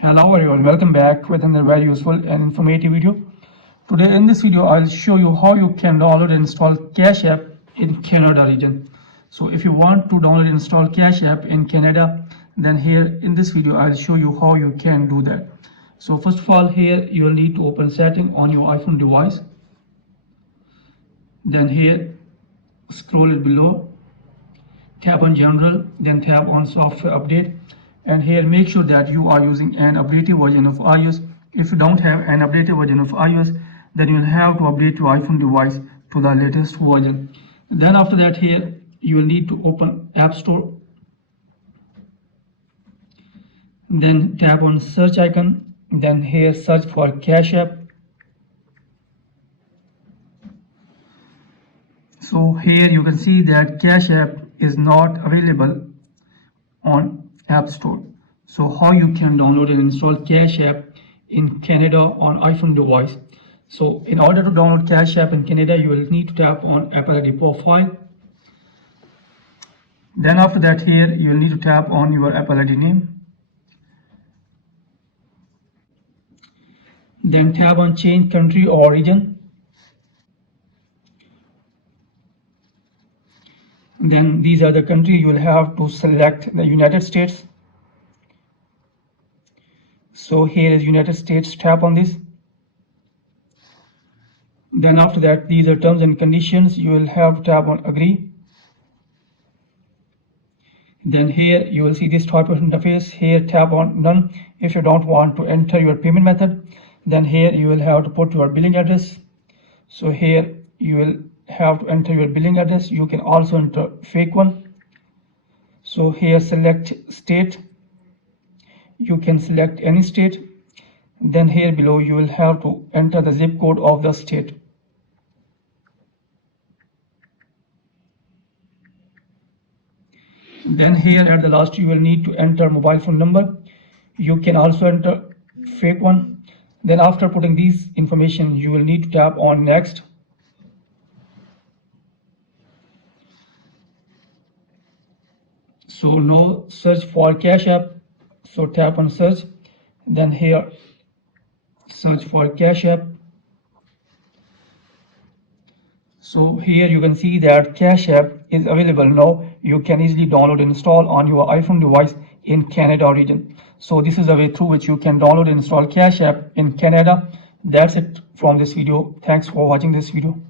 Hello everyone, welcome back with another very useful and informative video. Today in this video I'll show you how you can download and install Cash App in Canada region. So if you want to download and install Cash App in Canada, then here in this video I'll show you how you can do that. So first of all, here you will need to open setting on your iPhone device. Then here scroll it below, tap on general, then tap on software update. And here make sure that you are using an updated version of iOS. If you don't have an updated version of iOS, then you'll have to update your iPhone device to the latest version. Then after that, here you will need to open App Store. Then tap on search icon. Then here search for Cash App. So here you can see that Cash App is not available on App Store. So how you can download and install Cash App in Canada on iPhone device? So in order to download Cash App in Canada, you will need to tap on Apple ID profile. Then after that, here you will need to tap on your Apple ID name. Then tap on change country or region. Then these are the countries you will have to select the United States. So here is United States, tap on this. Then after that, these are terms and conditions, you will have to tap on agree. Then here you will see this type of interface. Here tap on none if you don't want to enter your payment method. Then here you will have to put your billing address. So here you will have to enter your billing address. You can also enter fake one. So here select state. You can select any state. Then here below you will have to enter the zip code of the state. Then here at the last you will need to enter mobile phone number. You can also enter fake one. Then after putting these information, you will need to tap on next. So now search for Cash App. So tap on search. Then here search for Cash App. So here you can see that Cash App is available now. You can easily download and install on your iPhone device in Canada region. So this is the way through which you can download and install Cash App in Canada. That's it from this video. Thanks for watching this video.